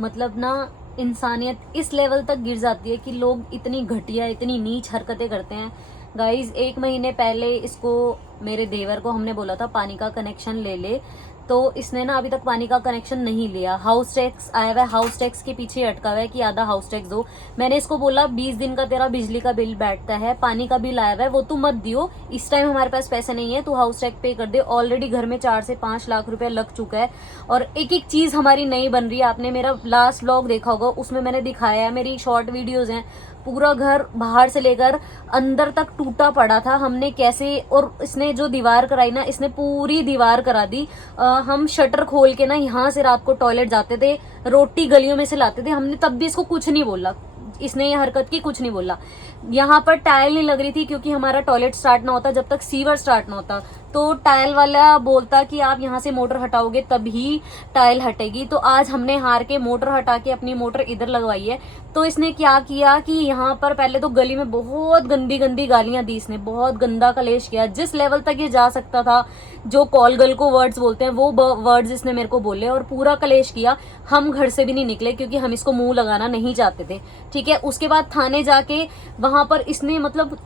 मतलब ना इंसानियत इस लेवल तक गिर जाती है कि लोग इतनी घटिया इतनी नीच हरकतें करते हैं। गाइज 1 महीने पहले इसको, मेरे देवर को हमने बोला था पानी का कनेक्शन ले ले, तो इसने ना अभी तक पानी का कनेक्शन नहीं लिया। हाउस टैक्स आया हुआ है, हाउस टैक्स के पीछे अटका हुआ है कि आधा हाउस टैक्स दो। मैंने इसको बोला 20 दिन का तेरा बिजली का बिल बैठता है, पानी का बिल आया हुआ है, वो तू मत दियो, इस टाइम हमारे पास पैसे नहीं है, तू हाउस टैक्स पे कर दे। ऑलरेडी घर में 4 से 5 लाख रुपए लग चुका है और एक एक चीज हमारी नहीं बन रही है। आपने मेरा लास्ट व्लॉग देखा होगा, उसमें मैंने दिखाया है, मेरी शॉर्ट वीडियोज हैं, पूरा घर बाहर से लेकर अंदर तक टूटा पड़ा था। हमने कैसे, और इसने जो दीवार कराई ना, इसने पूरी दीवार करा दी। हम शटर खोल के ना यहाँ से रात को टॉयलेट जाते थे, रोटी गलियों में से लाते थे, हमने तब भी इसको कुछ नहीं बोला, इसने ये हरकत की कुछ नहीं बोला। यहाँ पर टाइल नहीं लग रही थी क्योंकि हमारा टॉयलेट स्टार्ट ना होता जब तक सीवर स्टार्ट ना होता, तो टाइल वाला बोलता कि आप यहाँ से मोटर हटाओगे तभी टाइल हटेगी। तो आज हमने हार के मोटर हटा के अपनी मोटर इधर लगवाई है। तो इसने क्या किया कि यहाँ पर पहले तो गली में बहुत गंदी गंदी गालियां दी, इसने बहुत गंदा कलेश किया, जिस लेवल तक ये जा सकता था, जो कॉल गर्ल को वर्ड्स बोलते हैं वो वर्ड्स इसने मेरे को बोले और पूरा कलेश किया। हम घर से भी नहीं निकले क्योंकि हम इसको मुंह लगाना नहीं चाहते थे। ठीक है, उसके बाद थाने जाके वहां पर इसने मतलब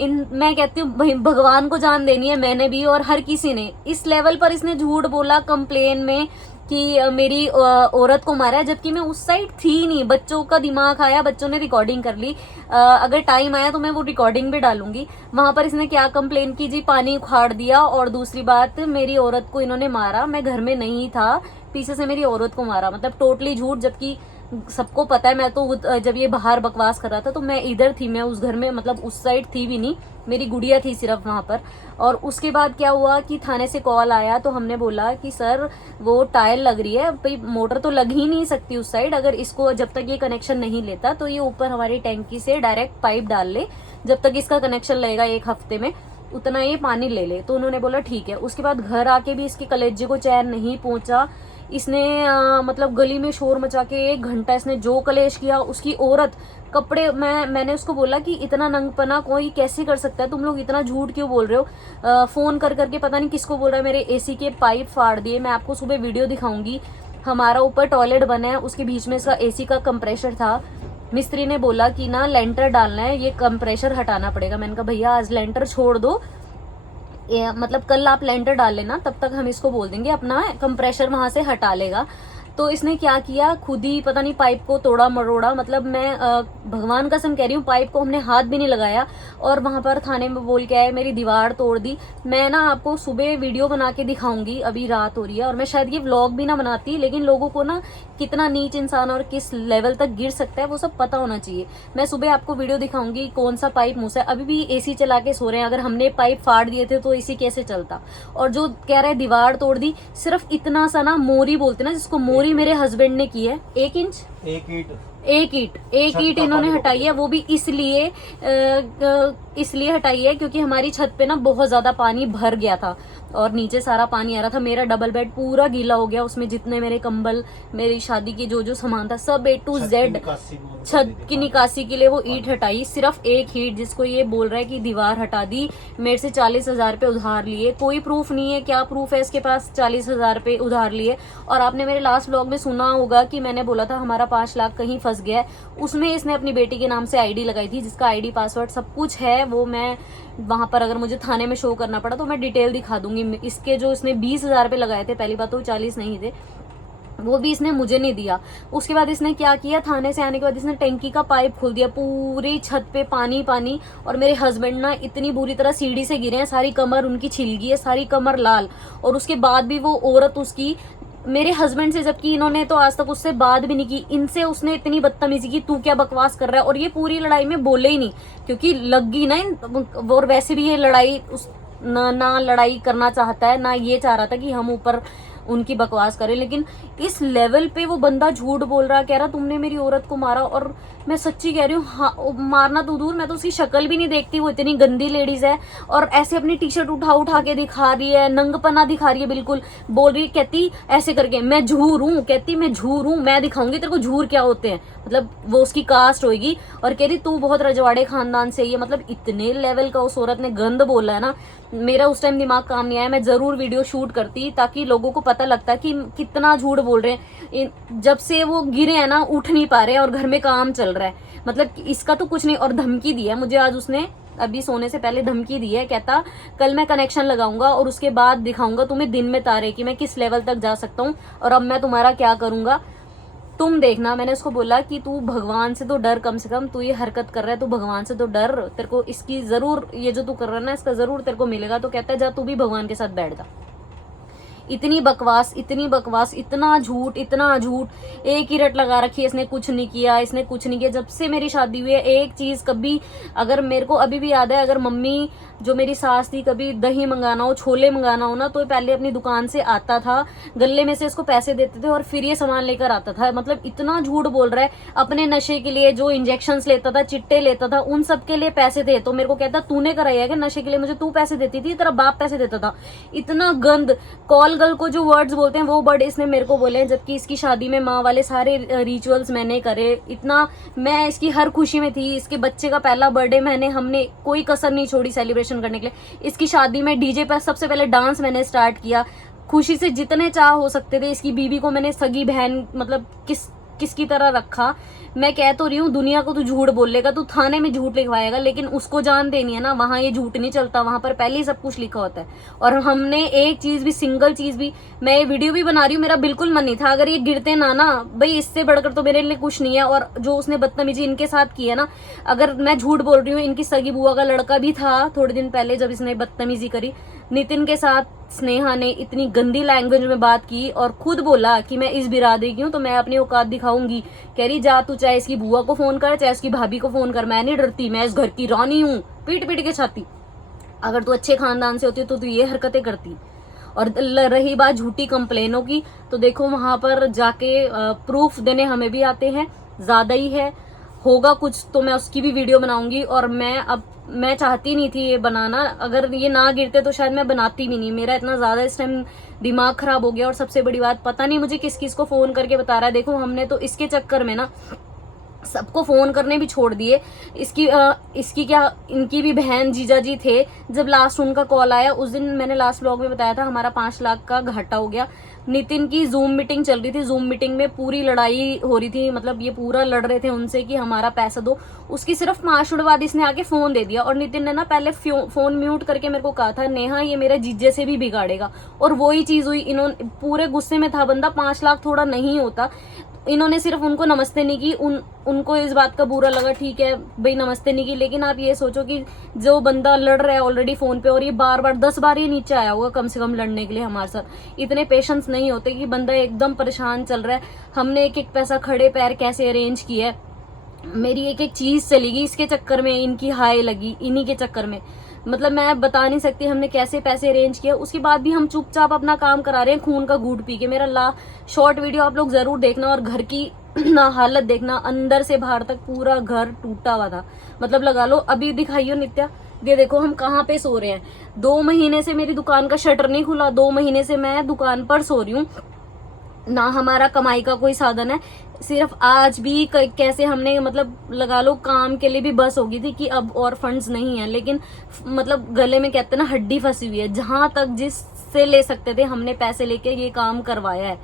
मैं कहती हूँ भाई भगवान को जान देनी है, मैंने भी और हर किसी ने, इस लेवल पर इसने झूठ बोला कंप्लेन में कि मेरी औरत को मारा है, जबकि मैं उस साइड थी नहीं। बच्चों का दिमाग आया, बच्चों ने रिकॉर्डिंग कर ली, अगर टाइम आया तो मैं वो रिकॉर्डिंग भी डालूंगी। वहां पर इसने क्या कंप्लेन की जी, पानी उखाड़ दिया, और दूसरी बात मेरी औरत को इन्होंने मारा, मैं घर में नहीं था, पीछे से मेरी औरत को मारा। मतलब टोटली झूठ, जबकि सबको पता है। मैं तो जब ये बाहर बकवास कर रहा था तो मैं इधर थी, मैं उस घर में मतलब उस साइड थी भी नहीं, मेरी गुड़िया थी सिर्फ वहां पर। और उसके बाद क्या हुआ कि थाने से कॉल आया, तो हमने बोला कि सर वो टाइल लग रही है, भाई मोटर तो लग ही नहीं सकती उस साइड, अगर इसको जब तक ये कनेक्शन नहीं लेता तो ये ऊपर हमारी टैंकी से डायरेक्ट पाइप डाल ले, जब तक इसका कनेक्शन लगेगा 1 हफ्ते में उतना ये पानी ले ले। तो उन्होंने बोला ठीक है। उसके बाद घर आके भी इसके कलेजे को चैन नहीं पहुंचा, इसने मतलब गली में शोर मचा के 1 घंटा इसने जो कलेश किया। उसकी औरत कपड़े, मैंने उसको बोला कि इतना नंगपना कोई कैसे कर सकता है, तुम लोग इतना झूठ क्यों बोल रहे हो। फोन कर करके पता नहीं किसको बोल रहा है, मेरे एसी के पाइप फाड़ दिए। मैं आपको सुबह वीडियो दिखाऊंगी, हमारा ऊपर टॉयलेट बना है, उसके बीच में इसका एसी का कंप्रेशर था। मिस्त्री ने बोला कि ना लेंटर डालना है, ये कंप्रेशर हटाना पड़ेगा। मैंने कहा भैया आज लेंटर छोड़ दो, मतलब कल आप लेंटर डाल लेना, तब तक हम इसको बोल देंगे अपना कंप्रेशर वहां से हटा लेगा। तो इसने क्या किया, खुद ही पता नहीं पाइप को तोड़ा मरोड़ा, मतलब मैं भगवान कसम कह रही हूँ पाइप को हमने हाथ भी नहीं लगाया, और वहां पर थाने में बोल के आए मेरी दीवार तोड़ दी। मैं ना आपको सुबह वीडियो बना के दिखाऊंगी, अभी रात हो रही है और मैं शायद ये व्लॉग भी ना बनाती, लेकिन लोगों को ना कितना नीच इंसान और किस लेवल तक गिर सकता है वो सब पता होना चाहिए। मैं सुबह आपको वीडियो दिखाऊंगी कौन सा पाइप मुंह से, अभी भी एसी चला के सो रहे हैं, अगर हमने पाइप फाड़ दिए थे तो एसी कैसे चलता। और जो कह रहा है दीवार तोड़ दी, सिर्फ इतना सा ना मोरी बोलते ना जिसको, मोरी मेरे हस्बैंड ने की है 1 इंच, एक ईट इन्होंने हटाई है, वो भी इसलिए हटाई है क्योंकि हमारी छत पे ना बहुत ज्यादा पानी भर गया था और नीचे सारा पानी आ रहा था। मेरा डबल बेड पूरा गीला हो गया, उसमें जितने मेरे कंबल, मेरी शादी की जो जो सामान था सब A to Z, छत की निकासी के लिए वो ईट हटाई। सिर्फ 1 ईट, जिसको ये बोल रहा है कि दीवार हटा दी। मेरे से 40,000 रुपए उधार लिए, कोई प्रूफ नहीं है, क्या प्रूफ है इसके पास 40,000 रुपए उधार लिए। और आपने मेरे लास्ट व्लॉग में सुना होगा कि मैंने बोला था हमारा 5 लाख कहीं फंस गया है, उसमें इसने अपनी बेटी के नाम से आईडी लगाई थी, जिसका आईडी पासवर्ड सब कुछ है। वो मैं वहां पर अगर मुझे थाने में शो करना पड़ा तो मैं डिटेल दिखा दूंगी। इसके जो इसने 20,000 रुपए लगाए थे, पहली बात तो 40 नहीं थे, वो भी इसने मुझे नहीं दिया। उसके बाद इसने क्या किया, थाने से आने के बाद इसने टैंकी का पाइप खोल दिया, पूरी छत पे पानी पानी। और मेरे हस्बैंड ना इतनी बुरी तरह सीढ़ी से गिरे हैं, सारी कमर उनकी छिल गई है, सारी कमर लाल। और उसके बाद भी वो औरत उसकी मेरे हस्बैंड से, जबकि इन्होंने तो आज तक उससे बात भी नहीं की, इनसे उसने इतनी बदतमीजी की, तू क्या बकवास कर रहा है। और ये पूरी लड़ाई में बोले ही नहीं क्योंकि लग गई ना, और वैसे भी ये लड़ाई ना लड़ाई करना चाहता है, ना ये चाह रहा था कि हम ऊपर उनकी बकवास करें। लेकिन इस लेवल पे वो बंदा झूठ बोल रहा, कह रहा तुमने मेरी औरत को मारा। और मैं सच्ची कह रही हूँ, हाँ, मारना तो दूर, मैं तो उसकी शक्ल भी नहीं देखती, वो इतनी गंदी लेडीज है। और ऐसे अपनी टी शर्ट उठा उठा के दिखा रही है, नंगपना दिखा रही है बिल्कुल। बोल रही, कहती ऐसे करके मैं झूर हूँ, कहती मैं झूर हूँ, मैं दिखाऊंगी तेरे को झूर क्या होते हैं। मतलब वो उसकी कास्ट होगी, और कह रही तू बहुत रजवाड़े खानदान से ही है। मतलब इतने लेवल का उस औरत ने गंद बोला है ना, मेरा उस टाइम दिमाग काम नहीं आया, मैं जरूर वीडियो शूट करती ताकि लोगों को पता लगता कि कितना झूठ बोल रहे हैं। जब से वो गिरे हैं ना, उठ नहीं पा रहे हैं और घर में काम चल रहा है, मतलब इसका तो कुछ नहीं। और धमकी दी है मुझे आज उसने, अभी सोने से पहले धमकी दी है, कहता कल मैं कनेक्शन लगाऊंगा और उसके बाद दिखाऊंगा तुम्हें दिन में तारे कि मैं किस लेवल तक जा सकता हूँ और अब मैं तुम्हारा क्या करूंगा, तुम देखना। मैंने उसको बोला कि तू भगवान से तो डर, कम से कम तू ये हरकत कर रहा है, तू भगवान से तो डर, तेरे को इसकी जरूर, ये जो तू कर रहा है ना इसका जरूर तेरे को मिलेगा। तो कहता है जा तू भी भगवान के साथ बैठ जा। इतनी बकवास, इतनी बकवास, इतना झूठ, इतना झूठ। एक ही रट लगा रखी है, इसने कुछ नहीं किया, इसने कुछ नहीं किया। जब से मेरी शादी हुई है एक चीज कभी, अगर मेरे को अभी भी याद है, अगर मम्मी जो मेरी सास थी कभी दही मंगाना हो, छोले मंगाना हो ना, तो पहले अपनी दुकान से आता था, गले में से इसको पैसे देते थे और फिर ये सामान लेकर आता था। मतलब इतना झूठ बोल रहा है। अपने नशे के लिए जो इंजेक्शंस लेता था, चिट्टे लेता था, उन सब के लिए पैसे थे। तो मेरे को कहता तूने कराया है कि नशे के लिए मुझे तू पैसे देती थी, तेरा बाप पैसे देता था। इतना गंद, कॉल गर्ल को जो वर्ड्स बोलते हैं वो वर्ड इसने मेरे को बोले, जबकि इसकी शादी में माँ वाले सारे रिचुअल्स मैंने करे। इतना मैं इसकी हर खुशी में थी। इसके बच्चे का पहला बर्थडे हमने कोई कसर नहीं छोड़ी सेलिब्रेशन करने के लिए। इसकी शादी में डीजे पर सबसे पहले डांस मैंने स्टार्ट किया। खुशी से जितने चाह हो सकते थे। इसकी बीवी को मैंने सगी बहन, मतलब किसकी तरह रखा। मैं कह तो रही हूँ दुनिया को तू झूठ बोलेगा, तू थाने में झूठ लिखवाएगा, लेकिन उसको जान देनी है ना, वहां ये झूठ नहीं चलता, वहां पर पहले ही सब कुछ लिखा होता है। और हमने एक चीज भी, सिंगल चीज भी, मैं ये वीडियो भी बना रही हूँ, मेरा बिल्कुल मन नहीं था अगर ये गिरते ना भाई, इससे बढ़कर तो मेरे लिए कुछ नहीं है। और जो उसने बदतमीजी इनके साथ की है ना, अगर मैं झूठ बोल रही हूँ, इनकी सगी बुआ का लड़का भी था थोड़े दिन पहले जब इसने बदतमीजी करी नितिन के साथ। स्नेहा ने इतनी गंदी लैंग्वेज में बात की और खुद बोला कि मैं इस बिरादरी की हूँ तो मैं अपनी औकात दिखाऊंगी। कह रही जा तू चाहे इसकी बुआ को फोन कर, चाहे इसकी भाभी को फोन कर, मैं नहीं डरती, मैं इस घर की रानी हूँ। पीट पीट के छाती। अगर तू अच्छे खानदान से होती तो तू ये हरकतें करती। और रही बात झूठी कंप्लेनों की, तो देखो वहां पर जाके प्रूफ देने हमें भी आते हैं, ज्यादा ही है। होगा कुछ तो मैं उसकी भी वीडियो बनाऊंगी। और मैं चाहती नहीं थी ये बनाना, अगर ये ना गिरते तो शायद मैं बनाती भी नहीं। मेरा इतना ज्यादा इस टाइम दिमाग खराब हो गया। और सबसे बड़ी बात, पता नहीं मुझे किस किस को फोन करके बता रहा है। देखो हमने तो इसके चक्कर में ना सबको फोन करने भी छोड़ दिए। इसकी क्या, इनकी भी बहन जीजा जी थे। जब लास्ट उनका कॉल आया, उस दिन मैंने लास्ट व्लॉग में बताया था हमारा 5 लाख का घाटा हो गया। नितिन की जूम मीटिंग चल रही थी, जूम मीटिंग में पूरी लड़ाई हो रही थी, मतलब ये पूरा लड़ रहे थे उनसे कि हमारा पैसा दो। उसकी सिर्फ 5 मिनट बाद इसने आके फोन दे दिया। और नितिन ने ना पहले फोन म्यूट करके मेरे को कहा था नेहा ये मेरे जीजे से भी बिगाड़ेगा, और वही चीज हुई। इन्होंने पूरे गुस्से में था बंदा, 5 लाख थोड़ा नहीं होता। इन्होंने सिर्फ उनको नमस्ते नहीं की, उनको इस बात का बुरा लगा, ठीक है भाई नमस्ते नहीं की। लेकिन आप ये सोचो कि जो बंदा लड़ रहा है ऑलरेडी फोन पे, और ये बार बार 10 बार ये नीचे आया होगा कम से कम लड़ने के लिए हमारे साथ। इतने पेशेंस नहीं होते कि बंदा एकदम परेशान चल रहा है। हमने एक एक पैसा खड़े पैर कैसे अरेंज किया है। मेरी एक एक चीज चली गई इसके चक्कर में, इनकी हाय लगी इन्हीं के चक्कर में। मतलब मैं बता नहीं सकती हमने कैसे पैसे अरेंज किया। उसके बाद भी हम चुपचाप अपना काम करा रहे हैं खून का घूंट पी के। मेरा शॉर्ट वीडियो आप लोग जरूर देखना। और घर की ना हालत देखना, अंदर से बाहर तक पूरा घर टूटा हुआ था। मतलब लगा लो, अभी दिखाइयो नित्या, ये देखो हम कहाँ पे सो रहे हैं। 2 महीने से मेरी दुकान का शटर नहीं खुला, 2 महीने से मैं दुकान पर सो रही हूँ। ना हमारा कमाई का कोई साधन है। सिर्फ आज भी कैसे हमने, मतलब लगा लो काम के लिए भी बस होगी थी कि अब और फंड्स नहीं है। लेकिन मतलब गले में कहते हैं ना हड्डी फंसी हुई है, जहां तक जिससे ले सकते थे हमने पैसे लेके ये काम करवाया है।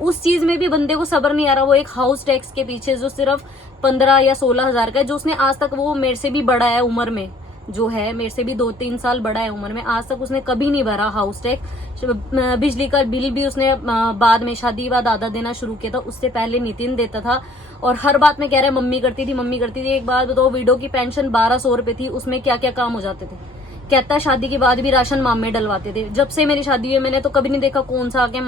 उस चीज में भी बंदे को सब्र नहीं आ रहा। वो एक हाउस टैक्स के पीछे जो सिर्फ 15 या 16 हजार का है, जो उसने आज तक, वो मेरे से भी बड़ा है उम्र में, जो है मेरे से भी 2-3 साल बड़ा है उम्र में, आज तक उसने कभी नहीं भरा हाउस टैक्स। बिजली का बिल भी उसने बाद में शादी बाद आधा देना शुरू किया था, उससे पहले नितिन देता था। और हर बात में कह रहा है मम्मी करती थी, मम्मी करती थी। एक बात बताओ, विडो की पेंशन 1200 रुपए थी, उसमें क्या क्या काम हो जाते थे। कहता है शादी के बाद भी राशन मामे डलवाते थे। जब से मेरी शादी हुई मैंने तो कभी नहीं देखा कौन सा आके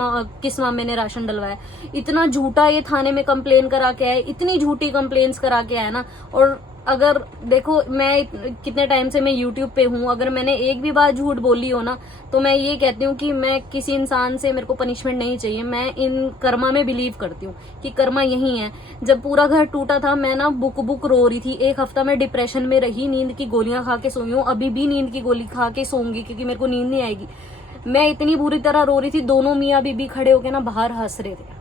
किस मामे ने राशन डलवाया। इतना झूठा ये थाने में कंप्लेन करा के आए, इतनी झूठी कंप्लेन्स करा के आया ना। और अगर देखो मैं कितने टाइम से मैं यूट्यूब पे हूँ, अगर मैंने एक भी बार झूठ बोली हो ना, तो मैं ये कहती हूँ कि मैं किसी इंसान से, मेरे को पनिशमेंट नहीं चाहिए। मैं इन कर्मा में बिलीव करती हूँ कि कर्मा यही है। जब पूरा घर टूटा था मैं ना बुक रो रही थी। 1 हफ्ता मैं डिप्रेशन में रही, नींद की गोलियां खा के सोई हूँ। अभी भी नींद की गोली खा के सोऊंगी क्योंकि मेरे को नींद नहीं आएगी। मैं इतनी बुरी तरह रो रही थी। दोनों मियाँ बीबी खड़े होके ना बाहर हंस रहे थे।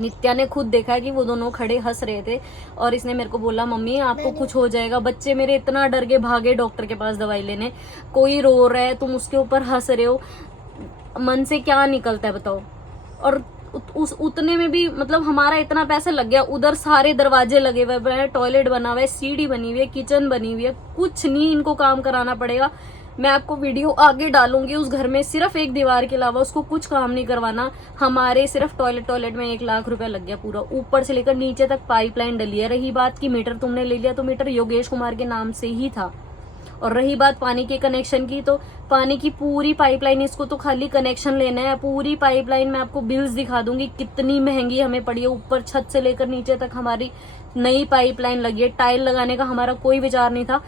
नित्या ने खुद देखा कि वो दोनों खड़े हंस रहे थे और इसने मेरे को बोला मम्मी आपको कुछ हो जाएगा। बच्चे मेरे इतना डर के भागे डॉक्टर के पास दवाई लेने, कोई रो रहा है तुम उसके ऊपर हंस रहे हो, मन से क्या निकलता है बताओ। और उस उतने में भी मतलब हमारा इतना पैसा लग गया, उधर सारे दरवाजे लगे हुए हैं, टॉयलेट बना हुआ है, सीढ़ी बनी हुई है, किचन बनी हुई है, कुछ नहीं इनको काम कराना पड़ेगा। मैं आपको वीडियो आगे डालूंगी, उस घर में सिर्फ एक दीवार के अलावा उसको कुछ काम नहीं करवाना। हमारे सिर्फ टॉयलेट में 1 लाख रुपया लग गया पूरा, ऊपर से लेकर नीचे तक पाइपलाइन डली है। रही बात की मीटर तुमने ले लिया, तो मीटर योगेश कुमार के नाम से ही था। और रही बात पानी के कनेक्शन की, तो पानी की पूरी पाइपलाइन, इसको तो खाली कनेक्शन लेना है, पूरी पाइपलाइन मैं आपको बिल्स दिखा दूंगी कितनी महंगी हमें पड़ी है। ऊपर छत से लेकर नीचे तक हमारी नई पाइपलाइन लगी है। टाइल लगाने का हमारा कोई विचार नहीं था।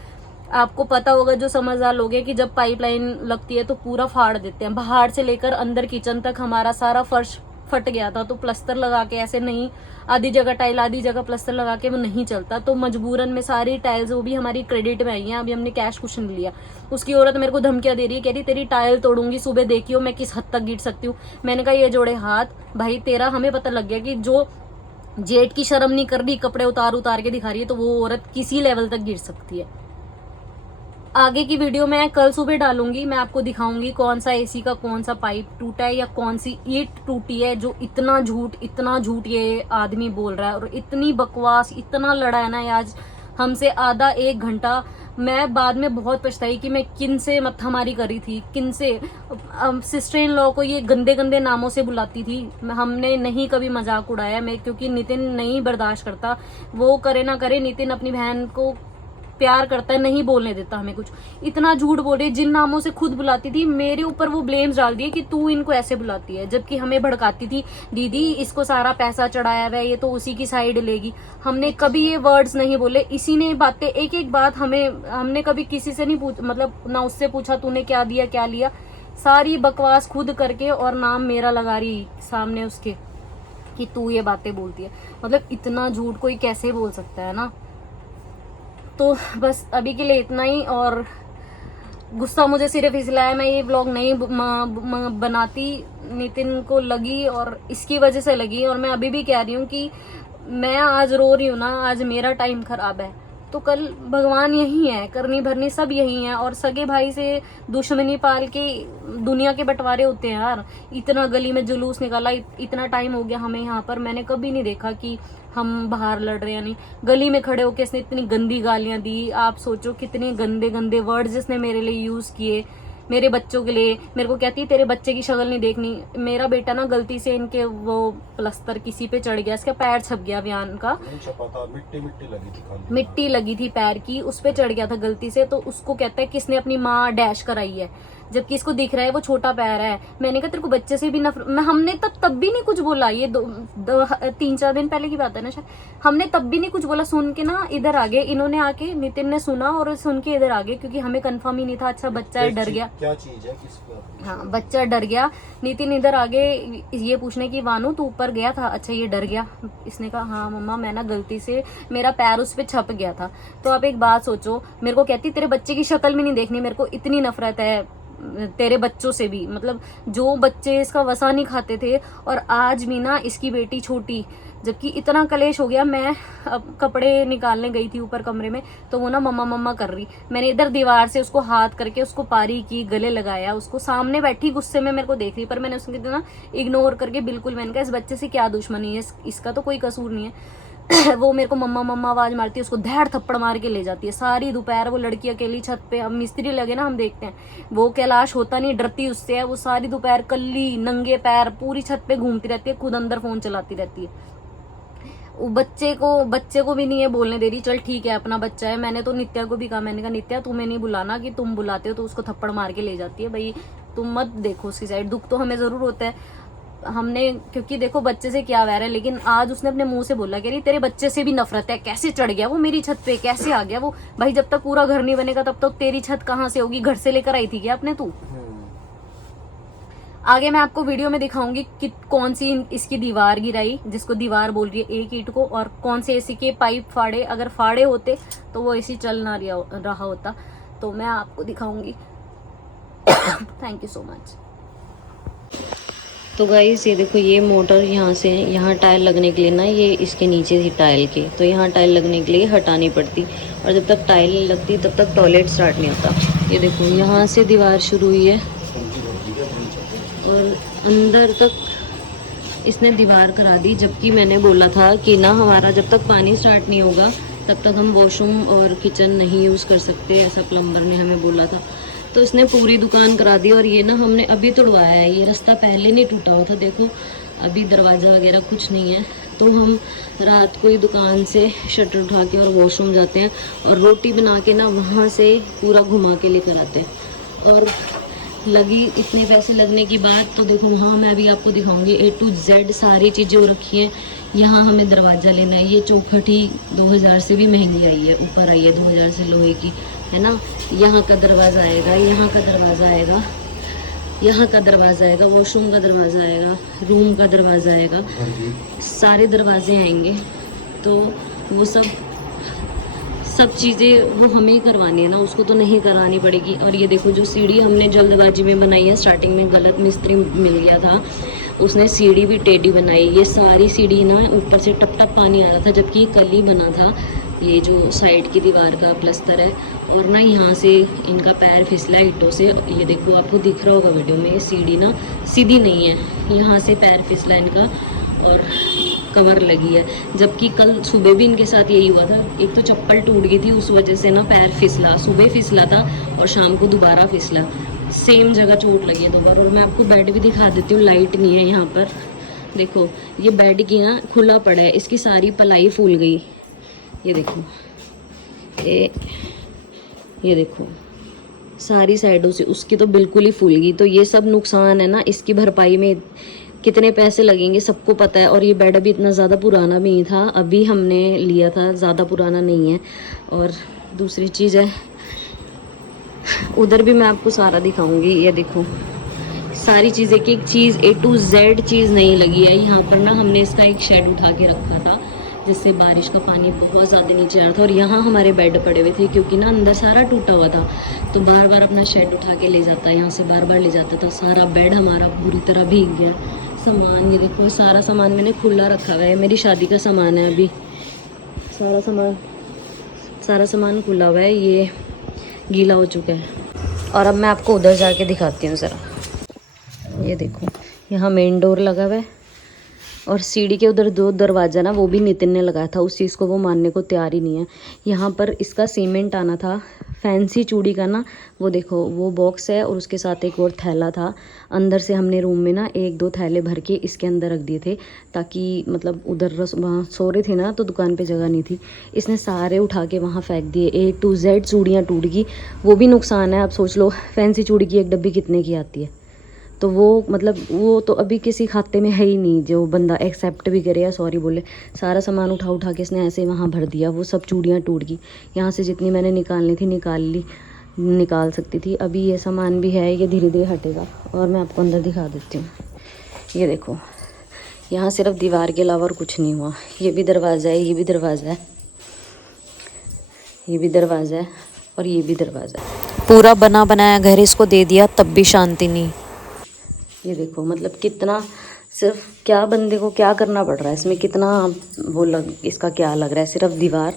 आपको पता होगा जो समझदार लोग हैं कि जब पाइपलाइन लगती है तो पूरा फाड़ देते हैं। बाहर से लेकर अंदर किचन तक हमारा सारा फर्श फट गया था, तो प्लास्टर लगा के ऐसे नहीं, आधी जगह टाइल आधी जगह प्लास्टर लगा के वो नहीं चलता, तो मजबूरन में सारी टाइल्स वो भी हमारी क्रेडिट में आई हैं। अभी हमने कैश कुछ नहीं लिया। उसकी औरत मेरे को धमकियां दे रही है, कह रही तेरी टाइल तोड़ूंगी, सुबह देखियो मैं किस हद तक गिर सकती हूँ। मैंने कहा ये जोड़े हाथ भाई, तेरा हमें पता लग गया कि जो जेठ की शर्म नहीं कर रही, कपड़े उतार उतार के दिखा रही है, तो वो औरत किसी लेवल तक गिर सकती है। आगे की वीडियो मैं कल सुबह डालूंगी, मैं आपको दिखाऊंगी कौन सा एसी का कौन सा पाइप टूटा है या कौन सी ईंट टूटी है। जो इतना झूठ ये आदमी बोल रहा है और इतनी बकवास, इतना लड़ा है ना आज हमसे आधा 1 घंटा। मैं बाद में बहुत पछताई कि मैं किन से मत्थामारी करी थी, किन से सिस्टर इन लॉ को ये गंदे गंदे नामों से बुलाती थी। हमने नहीं कभी मजाक उड़ाया, मैं क्योंकि नितिन नहीं बर्दाश्त करता। वो करे ना करे, नितिन अपनी बहन को प्यार करता है, नहीं बोलने देता हमें कुछ। इतना झूठ बोल रही, जिन नामों से खुद बुलाती थी मेरे ऊपर वो ब्लेम्स डाल दिए कि तू इनको ऐसे बुलाती है, जबकि हमें भड़काती थी दीदी इसको सारा पैसा चढ़ाया हुआ है, ये तो उसी की साइड लेगी। हमने कभी ये वर्ड्स नहीं बोले, इसी ने बातें एक एक बात हमने कभी किसी से नहीं मतलब ना उससे पूछा तूने क्या दिया क्या लिया, सारी बकवास खुद करके और नाम मेरा लगा रही सामने उसके कि तू ये बातें बोलती है। मतलब इतना झूठ कोई कैसे बोल सकता है ना। तो बस अभी के लिए इतना ही। और गुस्सा मुझे सिर्फ इसलिए है, मैं ये व्लॉग नहीं बनाती, नितिन को लगी और इसकी वजह से लगी। और मैं अभी भी कह रही हूँ कि मैं आज रो रही हूँ ना, आज मेरा टाइम खराब है, तो कल भगवान यही है, करनी भरनी सब यही है। और सगे भाई से दुश्मनी पाल के दुनिया के बंटवारे होते हैं यार। इतना गली में जुलूस निकाला, इतना टाइम हो गया हमें यहाँ पर, मैंने कभी नहीं देखा कि हम बाहर लड़ रहे हैं। नहीं, गली में खड़े होकर इसने इतनी गंदी गालियां दी। आप सोचो कितने गंदे गंदे वर्ड्स जिसने मेरे लिए यूज किए, मेरे बच्चों के लिए। मेरे को कहती है तेरे बच्चे की शक्ल नहीं देखनी। मेरा बेटा ना गलती से इनके वो प्लस्तर किसी पे चढ़ गया, इसका पैर छप गया व्यान का, मिट्टी लगी थी पैर की, उस पे चढ़ गया था गलती से। तो उसको कहता है किसने अपनी माँ डैश कराई है, जबकि इसको दिख रहा है वो छोटा पैर है। मैंने कहा तेरे को बच्चे से भी नफरत, हमने तब भी नहीं कुछ बोला। ये 3-4 दिन पहले की बात है ना शायद, हमने तब भी नहीं कुछ बोला। सुन के ना इधर आ गए इन्होंने, आके नितिन ने सुना और सुन के इधर आ गए, क्योंकि हमें कंफर्म ही नहीं था। अच्छा बच्चा है, डर गया, क्या चीज है किस पर? हाँ बच्चा डर गया। नितिन इधर आगे ये पूछने की वानू तू ऊपर गया था, अच्छा ये डर गया। इसने कहा हाँ मम्मा मैं ना गलती से मेरा पैर उस पे छप गया था। तो आप एक बात सोचो, मेरे को कहती तेरे बच्चे की शक्ल भी नहीं देखनी, मेरे को इतनी नफरत है तेरे बच्चों से भी। मतलब जो बच्चे इसका वसा नहीं खाते थे, और आज भी ना इसकी बेटी छोटी, जबकि इतना कलेश हो गया। मैं अब कपड़े निकालने गई थी ऊपर कमरे में, तो वो ना मम्मा मम्मा कर रही। मैंने इधर दीवार से उसको हाथ करके उसको पारी की, गले लगाया, उसको सामने बैठी गुस्से में मेरे को देख रही, पर मैंने उसके ना इग्नोर करके बिल्कुल, मैंने कहा इस बच्चे से क्या दुश्मनी है, इसका तो कोई कसूर नहीं है। वो मेरे को मम्मा मम्मा आवाज मारती है, उसको धैड़ थप्पड़ मार के ले जाती है। सारी दोपहर वो लड़की अकेली छत पे, अब मिस्त्री लगे ना हम देखते हैं, वो कैलाश होता नहीं, डरती उससे है। वो सारी दोपहर कल्ली नंगे पैर पूरी छत पे घूमती रहती है, खुद अंदर फोन चलाती रहती है। वो बच्चे को भी नहीं है बोलने दे रही। चल ठीक है अपना बच्चा है। मैंने तो नित्या को भी कहा, मैंने कहा नित्या तुम्हें नहीं बुलाना, कि तुम बुलाते हो तो उसको थप्पड़ मार के ले जाती है। भाई तुम मत देखो उसकी साइड, दुख तो हमें जरूर होता है हमने, क्योंकि देखो बच्चे से क्या वैर है। लेकिन आज उसने अपने मुंह से बोला कि तेरे बच्चे से भी नफरत है, कैसे चढ़ गया वो मेरी छत पे, कैसे आ गया वो। भाई जब तक पूरा घर नहीं बनेगा तब तक तेरी छत कहाँ से होगी, घर से लेकर आई थी क्या अपने तू। आगे मैं आपको वीडियो में दिखाऊंगी कि कौन सी इसकी दीवार गिराई, जिसको दीवार बोल रही है एक ईंट को, और कौन से एसी के पाइप फाड़े। अगर फाड़े होते तो वो एसी चल ना रहा होता, तो मैं आपको दिखाऊंगी। Thank you so much. तो गाइस ये देखो, ये मोटर यहाँ से, यहाँ टाइल लगने के लिए ना, ये इसके नीचे थी टाइल के, तो यहाँ टाइल लगने के लिए हटानी पड़ती, और जब तक टाइल नहीं लगती तब तक टॉयलेट स्टार्ट नहीं होता। ये देखो यहाँ से दीवार शुरू हुई है और अंदर तक इसने दीवार करा दी, जबकि मैंने बोला था कि ना हमारा जब तक पानी स्टार्ट नहीं होगा तब तक हम वॉशरूम और किचन नहीं यूज़ कर सकते, ऐसा प्लम्बर ने हमें बोला था। तो इसने पूरी दुकान करा दी, और ये ना हमने अभी तोड़वाया है, ये रास्ता पहले नहीं टूटा हुआ था, देखो अभी दरवाज़ा वगैरह कुछ नहीं है। तो हम रात को ही दुकान से शटर उठा के और वॉशरूम जाते हैं, और रोटी बना के ना वहाँ से पूरा घुमा के लेकर आते हैं। और लगी इतने पैसे लगने की बात, तो देखो वहाँ मैं अभी आपको दिखाऊंगी A to Z सारी चीज़ें हो रखी है। यहाँ हमें दरवाज़ा लेना है, ये चौखट ही 2000 से भी महंगी आई है, ऊपर आई है 2000 से लोहे की, है ना। यहाँ का दरवाज़ा आएगा, यहाँ का दरवाज़ा आएगा, यहाँ का दरवाज़ा आएगा, वॉशरूम का दरवाज़ा आएगा, रूम का दरवाज़ा आएगा, सारे दरवाजे आएंगे। तो वो सब चीज़ें वो हमें ही करवानी है ना, उसको तो नहीं करानी पड़ेगी। और ये देखो जो सीढ़ी हमने जल्दबाजी में बनाई है, स्टार्टिंग में गलत मिस्त्री मिल गया था, उसने सीढ़ी भी टेढ़ी बनाई। ये सारी सीढ़ी ना ऊपर से टप टप पानी आ रहा था, जबकि कल ही बना था। ये जो साइड की दीवार का प्लस्तर है, और ना यहाँ से इनका पैर फिसला ईंटों से। ये देखो आपको दिख रहा होगा वीडियो में, ये सीढ़ी ना सीधी नहीं है, यहाँ से पैर फिसला इनका और कवर लगी है। जबकि कल सुबह भी इनके साथ यही हुआ था, एक तो चप्पल टूट गई थी, उस वजह से ना पैर फिसला, सुबह फिसला था और शाम को दोबारा फिसला, सेम जगह चोट लगी है दोबारा। और मैं आपको बेड भी दिखा देती हूँ, लाइट नहीं है यहाँ पर, देखो ये बेड की ना खुला पड़ा है, इसकी सारी पलाई फूल गई। ये देखो ये देखो सारी साइडों से उसकी तो बिल्कुल ही फूल गई। तो ये सब नुकसान है ना, इसकी भरपाई में कितने पैसे लगेंगे सबको पता है। और ये बेड अभी इतना ज़्यादा पुराना भी नहीं था, अभी हमने लिया था, ज़्यादा पुराना नहीं है। और दूसरी चीज़ है, उधर भी मैं आपको सारा दिखाऊंगी। ये देखो सारी चीज़ें की एक चीज़ A to Z चीज़ नहीं लगी है। यहाँ पर ना हमने इसका एक शेड उठा के रखा था, जिससे बारिश का पानी बहुत ज़्यादा नीचे आ रहा था। और यहाँ हमारे बेड पड़े हुए थे, क्योंकि ना अंदर सारा टूटा हुआ था, तो बार बार अपना शेड उठा के ले जाता, यहाँ से बार बार ले जाता था। सारा बेड हमारा पूरी तरह भीग गया। सामान ये देखो, सारा सामान मैंने खुला रखा हुआ है, मेरी शादी का सामान है, अभी सारा सामान खुला हुआ है, ये गीला हो चुका है। और अब मैं आपको उधर जाके दिखाती हूँ ज़रा। ये देखो यहाँ मेन डोर लगा हुआ है, और सीढ़ी के उधर दो दरवाज़ा ना, वो भी नितिन ने लगाया था, उस चीज़ को वो मानने को तैयार ही नहीं है। यहाँ पर इसका सीमेंट आना था, फैंसी चूड़ी का ना, वो देखो वो बॉक्स है, और उसके साथ एक और थैला था। अंदर से हमने रूम में ना 1-2 थैले भर के इसके अंदर रख दिए थे, ताकि मतलब उधर वहाँ सो रहे थे ना, तो दुकान पे जगह नहीं थी। इसने सारे उठा के वहाँ फेंक दिए, A to Z चूड़ियाँ टूट गई, वो भी नुकसान है। अब सोच लो फैंसी चूड़ी की एक डब्बी कितने की आती है, तो वो मतलब वो तो अभी किसी खाते में है ही नहीं जो बंदा एक्सेप्ट भी करे या सॉरी बोले। सारा सामान उठा के इसने ऐसे वहाँ भर दिया, वो सब चूड़ियाँ टूट गई। यहाँ से जितनी मैंने निकालनी थी निकाल सकती थी। अभी ये सामान भी है, ये धीरे धीरे हटेगा। और मैं आपको अंदर दिखा देती हूँ। ये देखो यहाँ सिर्फ दीवार के अलावा और कुछ नहीं हुआ। ये भी दरवाज़ा है, ये भी दरवाज़ा है, ये भी दरवाज़ा है, और ये भी दरवाज़ा है। पूरा बना बनाया घर इसको दे दिया, तब भी शांति नहीं। ये देखो मतलब कितना, सिर्फ क्या बंदे को क्या करना पड़ रहा है इसमें, कितना वो इसका क्या लग रहा है।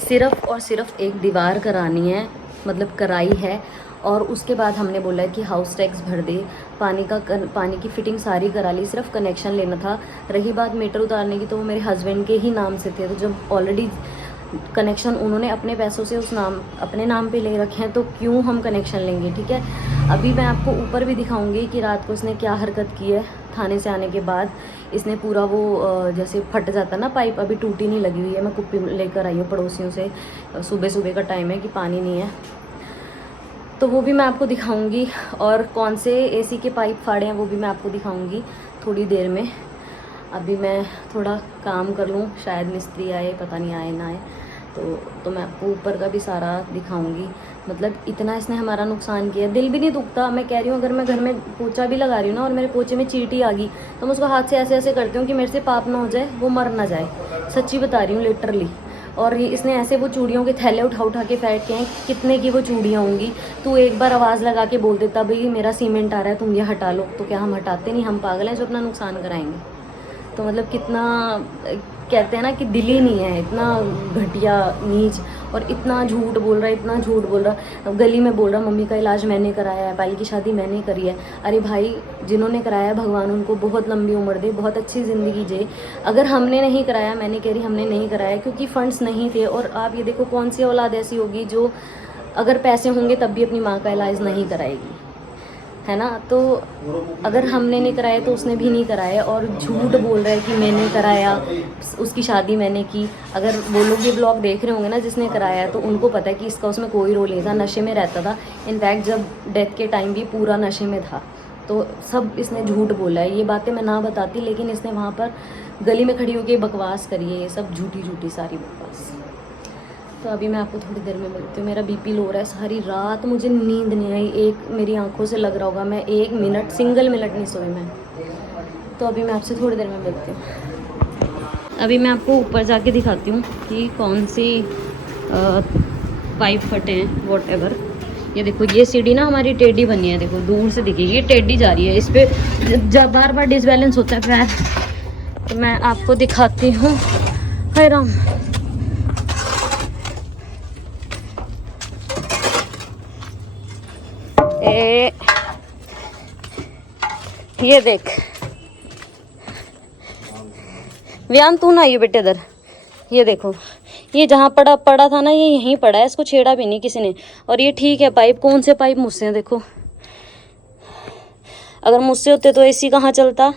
सिर्फ और सिर्फ एक दीवार करानी है, मतलब कराई है। और उसके बाद हमने बोला है कि हाउस टैक्स भर दे, पानी की फिटिंग सारी करा ली, सिर्फ कनेक्शन लेना था। रही बात मीटर उतारने की, तो वो मेरे हस्बैंड के ही नाम से थे, तो जब ऑलरेडी कनेक्शन उन्होंने अपने पैसों से अपने नाम पे ले रखे हैं, तो क्यों हम कनेक्शन लेंगे। ठीक है, अभी मैं आपको ऊपर भी दिखाऊंगी कि रात को इसने क्या हरकत की है। थाने से आने के बाद इसने पूरा वो जैसे फट जाता ना पाइप, अभी टूटी नहीं लगी हुई है। मैं कुप्पी लेकर आई हूँ पड़ोसियों से, सुबह का टाइम है कि पानी नहीं है, तो वो भी मैं आपको दिखाऊंगी। और कौन से AC के पाइप फाड़े हैं वो भी मैं आपको दिखाऊंगी थोड़ी देर में। अभी मैं थोड़ा काम कर लूँ, शायद मिस्त्री आए, पता नहीं आए ना आए, तो मैं आपको ऊपर का भी सारा दिखाऊंगी। मतलब इतना इसने हमारा नुकसान किया, दिल भी नहीं दुखता। मैं कह रही हूँ अगर मैं घर में पोछा भी लगा रही हूँ ना, और मेरे पोछे में चींटी आ गई, तो मैं उसको हाथ से ऐसे ऐसे करती हूँ कि मेरे से पाप ना हो जाए, वो मर ना जाए। सच्ची बता रही हूँ लिटरली। और ये इसने ऐसे वो चूड़ियों के थैले उठा उठा के फेंक के हैं, कितने की वो चूड़ियाँ होंगी। तू एक बार आवाज़ लगा के बोल देता भाई मेरा सीमेंट आ रहा है तुम ये हटा लो, तो क्या हम हटाते नहीं? हम पागल हैं जो अपना नुकसान कराएंगे? तो मतलब कितना कहते हैं ना कि दिल ही नहीं है, इतना घटिया नीच, और इतना झूठ बोल रहा है, इतना झूठ बोल रहा। गली में बोल रहा मम्मी का इलाज मैंने कराया है, पायल की शादी मैंने करी है। अरे भाई जिन्होंने कराया है भगवान उनको बहुत लंबी उम्र दे, बहुत अच्छी ज़िंदगी जिए। अगर हमने नहीं कराया, मैंने कह रही हमने नहीं कराया क्योंकि फ़ंड्स नहीं थे। और आप ये देखो कौन सी औलाद ऐसी होगी जो अगर पैसे होंगे तब भी अपनी माँ का इलाज नहीं कराएगी, है ना? तो अगर हमने नहीं कराया तो उसने भी नहीं कराया, और झूठ बोल रहा है कि मैंने कराया, उसकी शादी मैंने की। अगर वो लोग ये ब्लॉग देख रहे होंगे ना जिसने कराया है, तो उनको पता है कि इसका उसमें कोई रोल नहीं था, नशे में रहता था। इनफैक्ट जब डेथ के टाइम भी पूरा नशे में था। तो सब इसने झूठ बोला है। ये बातें मैं ना बताती, लेकिन इसने वहाँ पर गली में खड़ी होकर बकवास करी है, ये सब झूठी झूठी सारी बकवास। तो अभी मैं आपको थोड़ी देर में मिलती हूँ। मेरा बीपी लो रहा है, सारी रात मुझे नींद नहीं आई, एक मेरी आंखों से लग रहा होगा मैं 1 मिनट सिंगल मिनट नहीं सोई मैं। तो अभी मैं आपसे थोड़ी देर में मिलती हूँ। अभी मैं आपको ऊपर जाके दिखाती हूँ कि कौन सी पाइप फटे हैं, वॉट। ये देखो ये सीढ़ी ना हमारी टेढ़ी बनी है, देखो दूर से दिखेगी, ये टेढ़ी जा रही है। इस पर जब बार बार डिसबैलेंस होता है पैर। तो मैं आपको दिखाती हूँ। हाय राम, ये देख व्यान, तू ना आइए बेटे इधर। ये देखो ये जहाँ पड़ा था ना, ये यहीं पड़ा है, इसको छेड़ा भी नहीं किसी ने। और ये ठीक है पाइप, कौन से पाइप मुझसे हैं देखो। अगर मुझसे होते तो एसी कहाँ चलता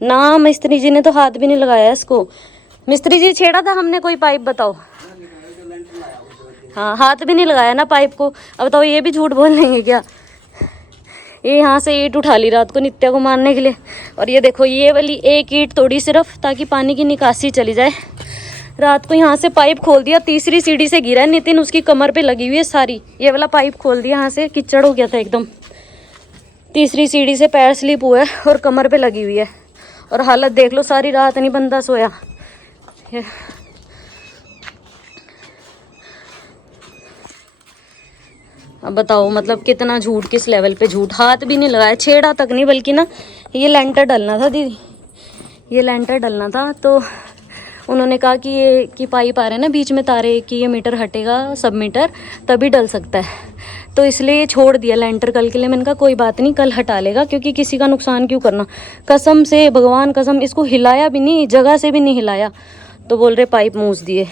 ना। मिस्त्री जी ने तो हाथ भी नहीं लगाया इसको। मिस्त्री जी छेड़ा था हमने कोई पाइप? बताओ। हाँ हाथ भी नहीं लगाया ना पाइप को। अब बताओ ये भी झूठ बोल लेंगे क्या? ये यहाँ से ईंट उठा ली रात को नित्या को मारने के लिए। और ये देखो ये वाली एक ईंट तोड़ी सिर्फ ताकि पानी की निकासी चली जाए। रात को यहाँ से पाइप खोल दिया, तीसरी सीढ़ी से गिरा है नितिन, उसकी कमर पे लगी हुई है सारी। ये वाला पाइप खोल दिया, यहाँ से कीचड़ हो गया था एकदम। तीसरी सीढ़ी से पैर स्लिप हुआ है और कमर पे लगी हुई है। और हालत देख लो, सारी रात नहीं बंदा सोया। अब बताओ मतलब कितना झूठ, किस लेवल पे झूठ। हाथ भी नहीं लगाया, छेड़ा तक नहीं, बल्कि ना ये लेंटर डलना था दीदी, ये लेंटर डलना था। तो उन्होंने कहा कि ये कि पाइप आ रहे हैं ना बीच में तारे, कि ये मीटर हटेगा सब मीटर तभी डल सकता है। तो इसलिए छोड़ दिया लेंटर कल के लिए। मैंने कहा कोई बात नहीं, कल हटा लेगा, क्योंकि किसी का नुकसान क्यों करना। कसम से भगवान कसम, इसको हिलाया भी नहीं, जगह से भी नहीं हिलाया। तो बोल रहे पाइप मूस दिए,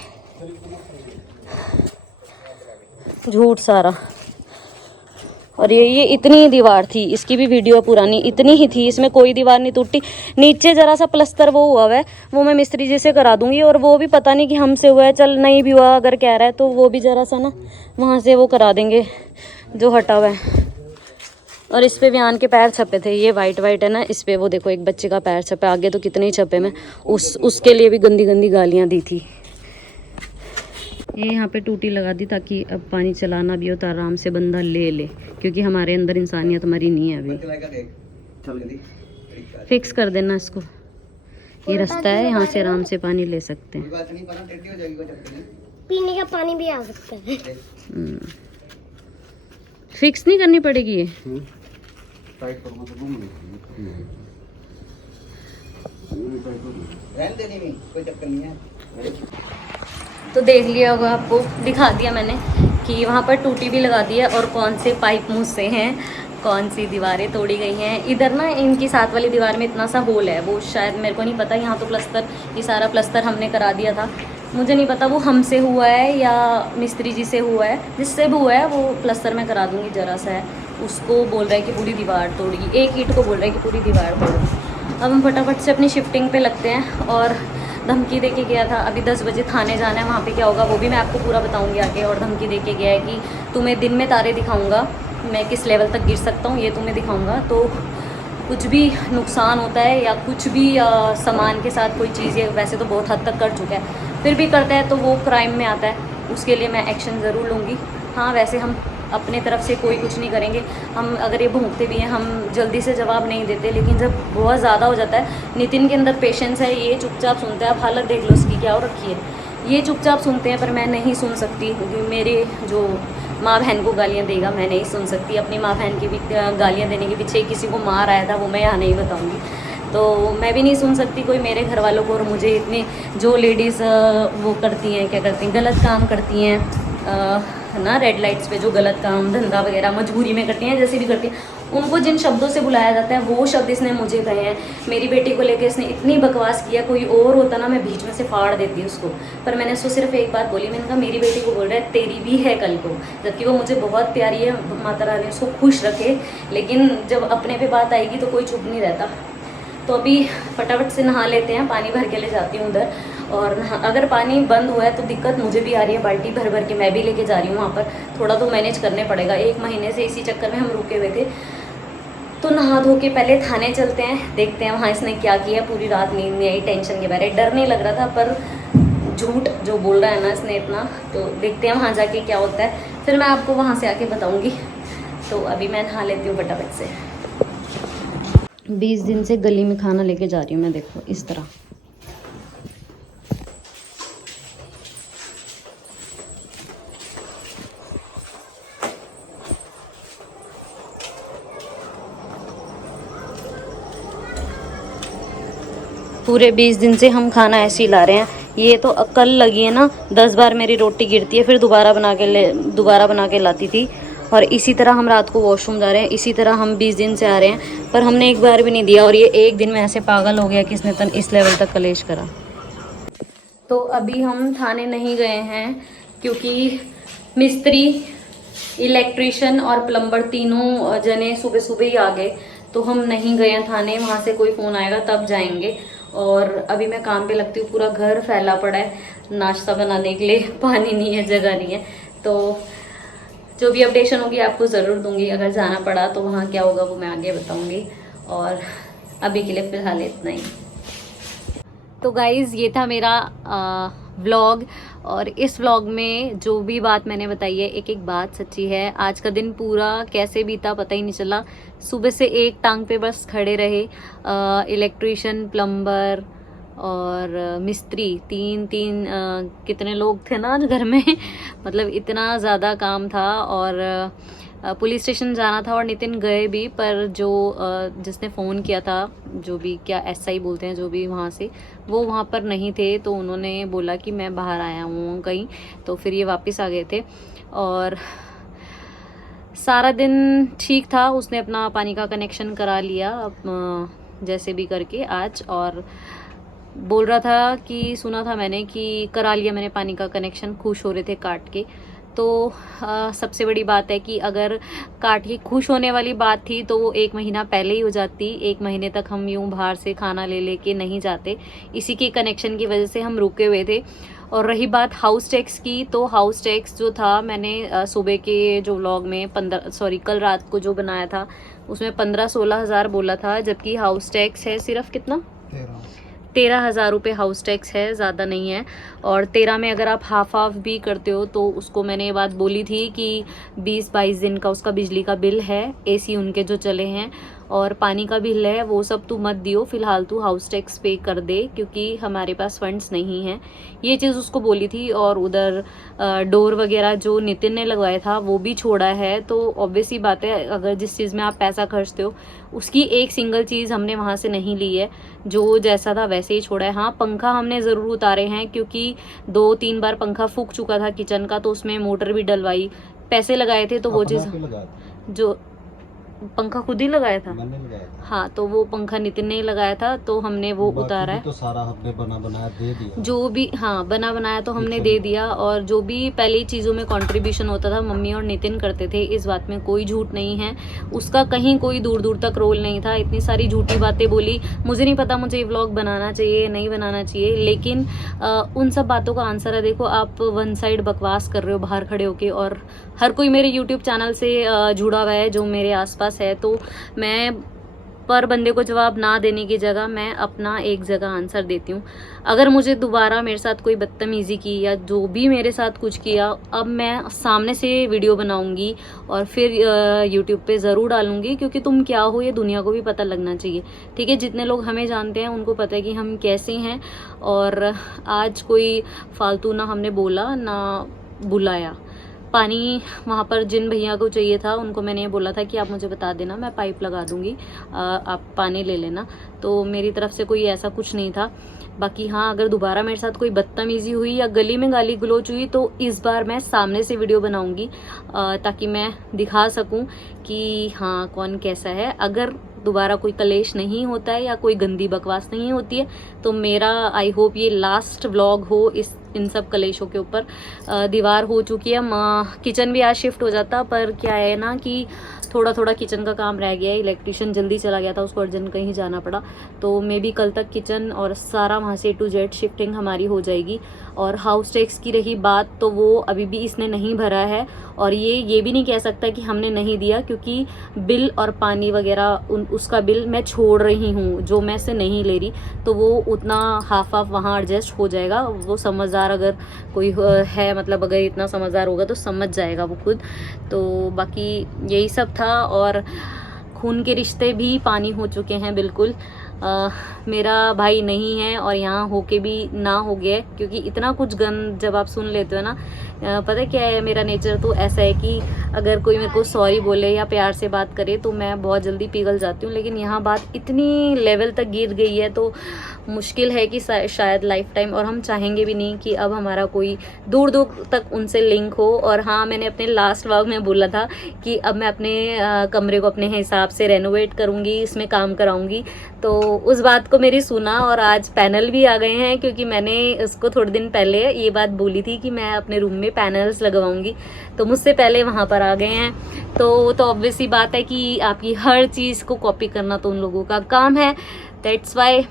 झूठ सारा। और ये इतनी दीवार थी, इसकी भी वीडियो पुरानी, इतनी ही थी, इसमें कोई दीवार नहीं टूटी। नीचे जरा सा प्लस्तर वो हुआ है, वो मैं मिस्त्री जी से करा दूंगी। और वो भी पता नहीं कि हमसे हुआ है, चल नहीं भी हुआ अगर कह रहा है तो वो भी जरा सा ना वहाँ से वो करा देंगे जो हटा हुआ है। और इस पे व्यान के पैर छपे थे, ये वाइट वाइट है ना, इस पे वो देखो एक बच्चे का पैर छपे, आगे तो कितने ही छपे। मैं उसके लिए भी गंदी गंदी गालियाँ दी थी। ये यहाँ पे टूटी लगा दी ताकि अब पानी चलाना भी हो तो आराम से बंदा ले ले, क्योंकि हमारे अंदर इंसानियत मरी नहीं है अभी। फिक्स कर देना इसको, ये रास्ता है, यहाँ से आराम से पानी ले सकते हैं। पीने का पानी भी आ सकता है। फिक्स नहीं करनी पड़ेगी ये। कोई चक्कर नहीं है। तो देख लिया होगा, आपको दिखा दिया मैंने कि वहाँ पर टूटी भी लगा दी है और कौन से पाइप मुझसे हैं, कौन सी दीवारें तोड़ी गई हैं। इधर ना इनकी साथ वाली दीवार में इतना सा होल है, वो शायद मेरे को नहीं पता। यहाँ तो प्लस्तर, ये सारा प्लस्तर हमने करा दिया था। मुझे नहीं पता वो हमसे हुआ है या मिस्त्री जी से हुआ है, जिससे भी हुआ है वो प्लस्तर मैं करा दूँगी। जरा सा है, उसको बोल रहा है कि पूरी दीवार तोड़गी, एक ईंट को बोल रहा है कि पूरी दीवार तोड़गी। अब हम फटाफट से अपनी शिफ्टिंग पे लगते हैं। और धमकी दे के गया था, अभी 10 बजे थाने जाना है, वहाँ पे क्या होगा वो भी मैं आपको पूरा बताऊंगी आगे। और धमकी दे के गया है कि तुम्हें दिन में तारे दिखाऊंगा, मैं किस लेवल तक गिर सकता हूँ ये तुम्हें दिखाऊंगा। तो कुछ भी नुकसान होता है या कुछ भी सामान के साथ कोई चीज़, वैसे तो बहुत हद तक कर चुका है, फिर भी करता है तो वो क्राइम में आता है, उसके लिए मैं एक्शन ज़रूर लूँगी। हाँ वैसे हम अपने तरफ से कोई कुछ नहीं करेंगे। हम अगर ये भूखते भी हैं, हम जल्दी से जवाब नहीं देते, लेकिन जब बहुत ज़्यादा हो जाता है, नितिन के अंदर पेशेंस है, ये चुपचाप सुनता है। आप हालत देख लो उसकी क्या हो रखी है, ये चुपचाप सुनते हैं पर मैं नहीं सुन सकती, क्योंकि मेरे जो माँ बहन को गालियाँ देगा मैं नहीं सुन सकती। अपनी माँ बहन की भी गालियाँ देने के पीछे किसी को मार आया था, वो मैं यहाँ नहीं बताऊँगी। तो मैं भी नहीं सुन सकती कोई मेरे घर वालों को। और मुझे इतने जो लेडीज़ वो करती हैं, क्या करती हैं, गलत काम करती हैं ना, रेड लाइट्स पे जो गलत काम धंधा वगैरह मजबूरी में करती हैं, जैसे भी करती हैं, उनको जिन शब्दों से बुलाया जाता है वो शब्द इसने मुझे कहे हैं। मेरी बेटी को लेकर इसने इतनी बकवास किया, कोई और होता ना मैं बीच में से फाड़ देती उसको, पर मैंने उसको सिर्फ एक बात बोली, मैंने कहा मेरी बेटी को बोल रहा है तेरी भी है कल को, जबकि वो मुझे बहुत प्यारी है, माता रानी उसको खुश रखे, लेकिन जब अपने पे बात आएगी तो कोई चुप नहीं रहता। तो अभी फटाफट से नहा लेते हैं, पानी भर के ले जाती हूँ उधर। और अगर पानी बंद हुआ है तो दिक्कत मुझे भी आ रही है, बाल्टी भर भर के मैं भी लेके जा रही हूँ वहाँ पर, थोड़ा तो मैनेज करने पड़ेगा। 1 महीने से इसी चक्कर में हम रुके हुए थे। तो नहा धो के पहले थाने चलते हैं, देखते हैं वहाँ इसने क्या किया। पूरी रात नींद नहीं आई, टेंशन के बारे, डर नहीं लग रहा था, पर झूठ जो बोल रहा है ना इसने इतना, तो देखते हैं वहाँ जाके क्या होता है, फिर मैं आपको वहाँ से आके बताऊँगी। तो अभी मैं नहा लेती हूँ फटाफट से। 20 दिन से गली में खाना लेके जा रही हूँ मैं, देखो इस तरह। पूरे 20 दिन से हम खाना ऐसे ही ला रहे हैं। ये तो कल लगी है ना, 10 बार मेरी रोटी गिरती है, फिर दोबारा बना के लाती थी। और इसी तरह हम रात को वॉशरूम जा रहे हैं, इसी तरह हम 20 दिन से आ रहे हैं, पर हमने एक बार भी नहीं दिया। और ये एक दिन में ऐसे पागल हो गया कि इसने इस लेवल तक कलेश करा। तो अभी हम थाने नहीं गए हैं, क्योंकि मिस्त्री, इलेक्ट्रिशियन और प्लम्बर तीनों जने सुबह सुबह ही आ गए, तो हम नहीं गए हैं थाने। वहाँ से कोई फ़ोन आएगा तब जाएंगे। और अभी मैं काम पे लगती हूँ, पूरा घर फैला पड़ा है नाश्ता बनाने के लिए, पानी नहीं है, जगह नहीं है। तो जो भी अपडेशन होगी आपको ज़रूर दूंगी। अगर जाना पड़ा तो वहाँ क्या होगा वो मैं आगे बताऊंगी। और अभी के लिए फ़िलहाल इतना ही। तो गाइज़ ये था मेरा व्लॉग, और इस व्लॉग में जो भी बात मैंने बताई है, एक एक बात सच्ची है। आज का दिन पूरा कैसे बीता पता ही नहीं चला। सुबह से एक टांग पे बस खड़े रहे, इलेक्ट्रिशियन, प्लम्बर और मिस्त्री, तीन कितने लोग थे ना आज घर में मतलब इतना ज़्यादा काम था। और पुलिस स्टेशन जाना था और नितिन गए भी, पर जो जिसने फ़ोन किया था, जो भी क्या SI बोलते हैं जो भी वहाँ से, वो वहाँ पर नहीं थे। तो उन्होंने बोला कि मैं बाहर आया हूँ कहीं, तो फिर ये वापस आ गए थे। और सारा दिन ठीक था, उसने अपना पानी का कनेक्शन करा लिया जैसे भी करके आज। और बोल रहा था कि सुना था मैंने कि करा लिया मैंने पानी का कनेक्शन, खुश हो रहे थे काट के। तो सबसे बड़ी बात है कि अगर काट के खुश होने वाली बात थी तो वो 1 महीना पहले ही हो जाती। 1 महीने तक हम यूँ बाहर से खाना ले के नहीं जाते, इसी के कनेक्शन की वजह से हम रुके हुए थे। और रही बात हाउस टैक्स की, तो हाउस टैक्स जो था, मैंने सुबह के जो व्लॉग में कल रात को जो बनाया था उसमें 15-16 हज़ार बोला था, जबकि हाउस टैक्स है सिर्फ कितना, 13,000 रुपये हाउस टैक्स है, ज़्यादा नहीं है। और 13 में अगर आप हाफ भी करते हो तो उसको मैंने ये बात बोली थी कि 20-22 दिन का उसका बिजली का बिल है, AC उनके जो चले हैं, और पानी का बिल है, वो सब तू मत दियो, फिलहाल तू हाउस टैक्स पे कर दे, क्योंकि हमारे पास फंड्स नहीं हैं। ये चीज़ उसको बोली थी। और उधर डोर वगैरह जो नितिन ने लगवाया था वो भी छोड़ा है। तो ऑब्वियस ही बात है, अगर जिस चीज़ में आप पैसा खर्चते हो उसकी एक सिंगल चीज़ हमने वहाँ से नहीं ली है, जो जैसा था वैसे ही छोड़ा है। हाँ, पंखा हमने ज़रूर उतारे हैं, क्योंकि 2-3 बार पंखा फूक चुका था किचन का, तो उसमें मोटर भी डलवाई, पैसे लगाए थे, तो वो चीज़ जो पंखा खुद ही लगाया था, मैंने लगाया था। हाँ, तो वो पंखा नितिन ने ही लगाया था, तो हमने वो उतारा है। तो सारा हमने बना बनाया दे दिया, जो भी, हाँ, बना बनाया तो हमने दे दिया। और जो भी पहले चीज़ों में कंट्रीब्यूशन होता था मम्मी और नितिन करते थे, इस बात में कोई झूठ नहीं है, उसका कहीं कोई दूर दूर तक रोल नहीं था। इतनी सारी झूठी बातें बोली, मुझे नहीं पता मुझे ये व्लॉग बनाना चाहिए नहीं बनाना चाहिए, लेकिन उन सब बातों का आंसर है, देखो आप वन साइड बकवास कर रहे हो बाहर खड़े होके, और हर कोई मेरे यूट्यूब चैनल से जुड़ा हुआ है जो मेरे आसपास है। तो मैं पर बंदे को जवाब ना देने की जगह मैं अपना एक जगह आंसर देती हूँ। अगर मुझे दोबारा मेरे साथ कोई बदतमीज़ी की या जो भी मेरे साथ कुछ किया, अब मैं सामने से वीडियो बनाऊंगी और फिर यूट्यूब पे ज़रूर डालूंगी, क्योंकि तुम क्या हो ये दुनिया को भी पता लगना चाहिए। ठीक है, जितने लोग हमें जानते हैं उनको पता है कि हम कैसे हैं। और आज कोई फालतू ना हमने बोला ना बुलाया। पानी वहाँ पर जिन भैया को चाहिए था उनको मैंने ये बोला था कि आप मुझे बता देना, मैं पाइप लगा दूँगी, आप पानी ले लेना। तो मेरी तरफ से कोई ऐसा कुछ नहीं था। बाकी हाँ, अगर दोबारा मेरे साथ कोई बदतमीज़ी हुई या गली में गाली गलौज हुई तो इस बार मैं सामने से वीडियो बनाऊँगी, ताकि मैं दिखा सकूँ कि हाँ कौन कैसा है। अगर दोबारा कोई कलेश नहीं होता है या कोई गंदी बकवास नहीं होती है तो मेरा आई होप ये लास्ट व्लॉग हो इन सब कलेशों के ऊपर। दीवार हो चुकी है, किचन भी आज शिफ्ट हो जाता, पर क्या है ना कि थोड़ा किचन का काम रह गया है। इलेक्ट्रिशियन जल्दी चला गया था, उसको अर्जेंट कहीं जाना पड़ा, तो मे बी कल तक किचन और सारा वहाँ से A to Z शिफ्टिंग हमारी हो जाएगी। और हाउस टैक्स की रही बात, तो वो अभी भी इसने नहीं भरा है, और ये भी नहीं कह सकता कि हमने नहीं दिया, क्योंकि बिल और पानी वगैरह उसका बिल मैं छोड़ रही हूँ, जो मैं से नहीं ले रही, तो वो उतना हाफ वहाँ एडजस्ट हो जाएगा। वो समझदार अगर कोई है, मतलब अगर इतना समझदार होगा तो समझ जाएगा वो खुद। तो बाकी यही सब था। और खून के रिश्ते भी पानी हो चुके हैं बिल्कुल। मेरा भाई नहीं है और यहाँ होके भी ना हो गया, क्योंकि इतना कुछ गंद जब आप सुन लेते हो ना, पता क्या है, मेरा नेचर तो ऐसा है कि अगर कोई मेरे को सॉरी बोले या प्यार से बात करे तो मैं बहुत जल्दी पिघल जाती हूँ। लेकिन यहाँ बात इतनी लेवल तक गिर गई है तो मुश्किल है कि शायद लाइफ टाइम, और हम चाहेंगे भी नहीं कि अब हमारा कोई दूर दूर तक उनसे लिंक हो। और हाँ, मैंने अपने लास्ट व्लॉग में बोला था कि अब मैं अपने कमरे को अपने हिसाब से रेनोवेट करूँगी, इसमें काम कराऊँगी। तो उस बात को मेरी सुना और आज पैनल भी आ गए हैं, क्योंकि मैंने उसको थोड़े दिन पहले ये बात बोली थी कि मैं अपने रूम में पैनल्स लगवाऊंगी, तो मुझसे पहले वहाँ पर आ गए हैं। तो ऑब्वियस ही बात है कि आपकी हर चीज़ को कॉपी करना तो उन लोगों का काम है, दैट्स वाई।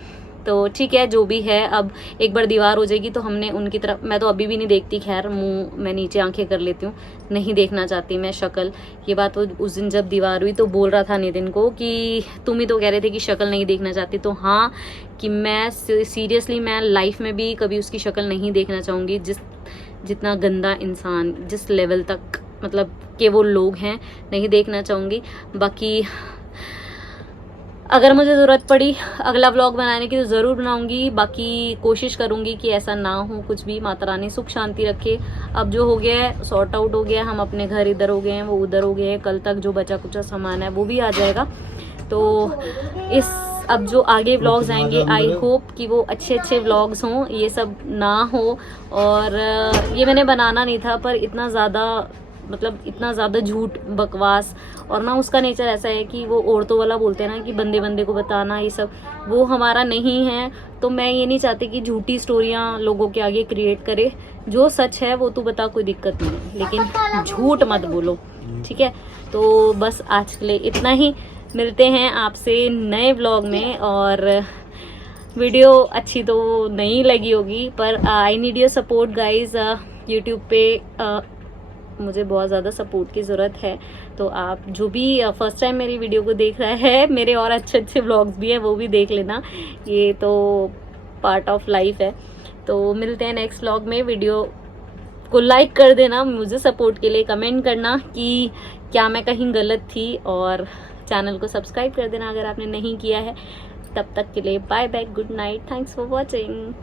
तो ठीक है, जो भी है, अब एक बार दीवार हो जाएगी तो हमने उनकी तरफ, मैं तो अभी भी नहीं देखती, खैर मुंह मैं नीचे आंखें कर लेती हूँ, नहीं देखना चाहती मैं शक्ल। ये बात वो उस दिन जब दीवार हुई तो बोल रहा था नितिन को कि तुम ही तो कह रहे थे कि शक्ल नहीं देखना चाहती। तो हाँ, कि मैं सीरियसली मैं लाइफ में भी कभी उसकी शक्ल नहीं देखना चाहूँगी, जितना गंदा इंसान, जिस लेवल तक मतलब कि वो लोग हैं, नहीं देखना चाहूँगी। बाकी अगर मुझे ज़रूरत पड़ी अगला व्लॉग बनाने की तो ज़रूर बनाऊंगी। बाकी कोशिश करूंगी कि ऐसा ना हो कुछ भी, माता रानी सुख शांति रखे। अब जो हो गया है सॉर्ट आउट हो गया, हम अपने घर इधर हो गए हैं, वो उधर हो गए हैं, कल तक जो बचा कुचा सामान है वो भी आ जाएगा। तो अब जो आगे व्लॉग्स आएंगे आई होप कि वो अच्छे व्लॉग्स हों, ये सब ना हो। और ये मैंने बनाना नहीं था, पर इतना ज़्यादा झूठ बकवास, और ना उसका नेचर ऐसा है कि वो औरतों वाला बोलते हैं ना कि बंदे को बताना, ये सब वो हमारा नहीं है। तो मैं ये नहीं चाहती कि झूठी स्टोरियाँ लोगों के आगे क्रिएट करे। जो सच है वो तू बता, कोई दिक्कत नहीं है, लेकिन झूठ मत बोलो, ठीक है। तो बस आज के लिए इतना ही, मिलते हैं आपसे नए व्लॉग में। और वीडियो अच्छी तो नहीं लगी होगी, पर I need your support guys. YouTube पे मुझे बहुत ज़्यादा सपोर्ट की ज़रूरत है। तो आप जो भी फर्स्ट टाइम मेरी वीडियो को देख रहा है, मेरे और अच्छे व्लॉग्स भी हैं, वो भी देख लेना, ये तो पार्ट ऑफ लाइफ है। तो मिलते हैं नेक्स्ट व्लॉग में। वीडियो को लाइक कर देना मुझे सपोर्ट के लिए, कमेंट करना कि क्या मैं कहीं गलत थी, और चैनल को सब्सक्राइब कर देना अगर आपने नहीं किया है। तब तक के लिए bye bye, good night, thanks for watching.